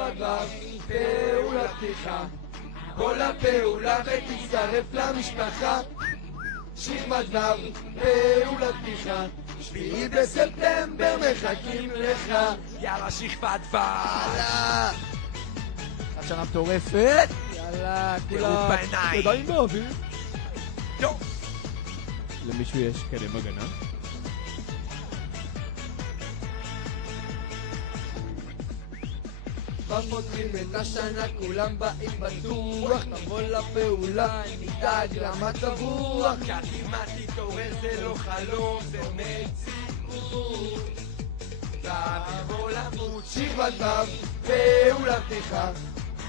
שכבת ו' פעולה פתיחה, כל הפעולה ותצטרף למשפחה. שכבת ו' פעולה פתיחה, 7 בספטמבר מחכים לך. יאללה שכבת ו'. יאללה. השנה מטורפת. יאללה, כולה בעיניים. ידיים באוויר. טוב. למישהו יש קדם הגנה? פותחים את השנה, כולם באים בטוח, נבוא לפעולה, נדאג למצב רוח. קדימה תתעורר, זה לא חלום, זה מציאות. תבוא למות. שכבת ו' פעולה פתיחה,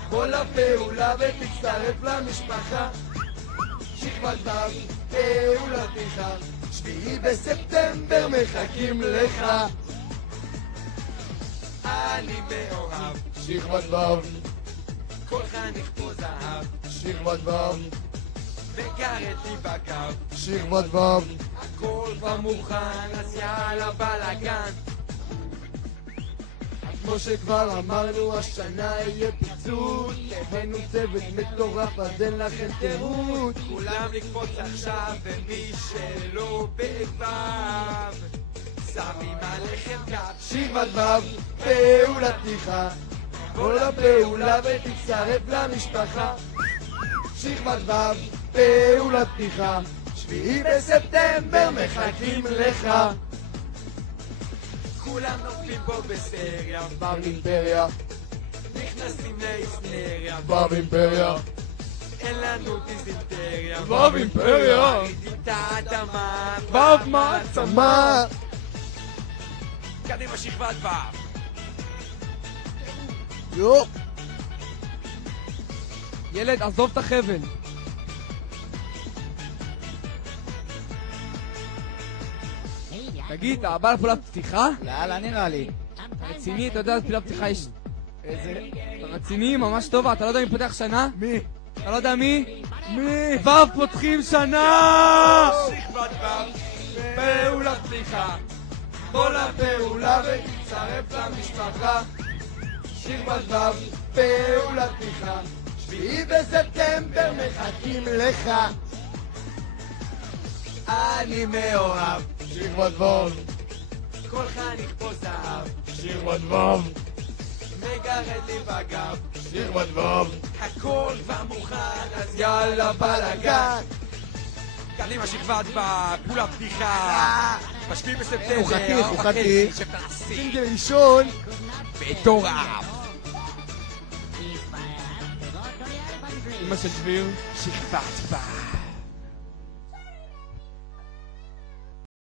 כל הפעולה ותצטרף למשפחה. שכבת ו' פעולה פתיחה, 7 בספטמבר מחכים לך. אני מאוהב, שכבת ו' כל חניך פה זהב, שכבת ו' וגרת לי בגב. שכבת ו' הכל כבר מוכן, אז יאללה בלאגן. כמו שכבר אמרנו, השנה יהיה פיצוץ. הבאנו צוות מטורף, אז אין לכם תירוץ. כולם לקפוץ עכשיו, ומי שלא בבב שמים עליכם כף. שכבת ו' פעולה פתיחה, כל הפעולה ותצטרף למשפחה. שכבת ו' פעולה פתיחה, 7 בספטמבר מחכים לך. כולם נופלים פה בסריה, באימפריה, נכנסים להיסטריה, באימפריה, אין לנו דיזינטריה, באימפריה, ראיתי את האדמה, מעצמה. קדימה שכבת ו'. יו, ילד, עזוב את החבל. תגיד, אתה בא לפעולת פתיחה? לאללה נראה לי. אתה רציני? אתה יודע לפעולת פתיחה יש... איזה? אתה רציני? ממש טוב, אתה לא יודע מי פותח שנה? מי? אתה לא יודע מי? ו' פותחים שנה! שכבת ו' פעולה פתיחה, כל הפעולה ותצטרף למשפחה. שכבת ו' פעולה פתיחה, 7 בספטמבר מחכים לך. אני מאוהב, שכבת ו' כל חניך פה זהב, שכבת ו' מגרד לי בגב. שכבת ו' הכל כבר מוכן, אז יאללה בלאגן. קדימה שכבת ו' פעולה פתיחה, ב7 בספטמבר. הוא חתיך, הוא חתיך. שפלסי סינגל ראשון. מטורף. אמא של דביר. שכבת ו'.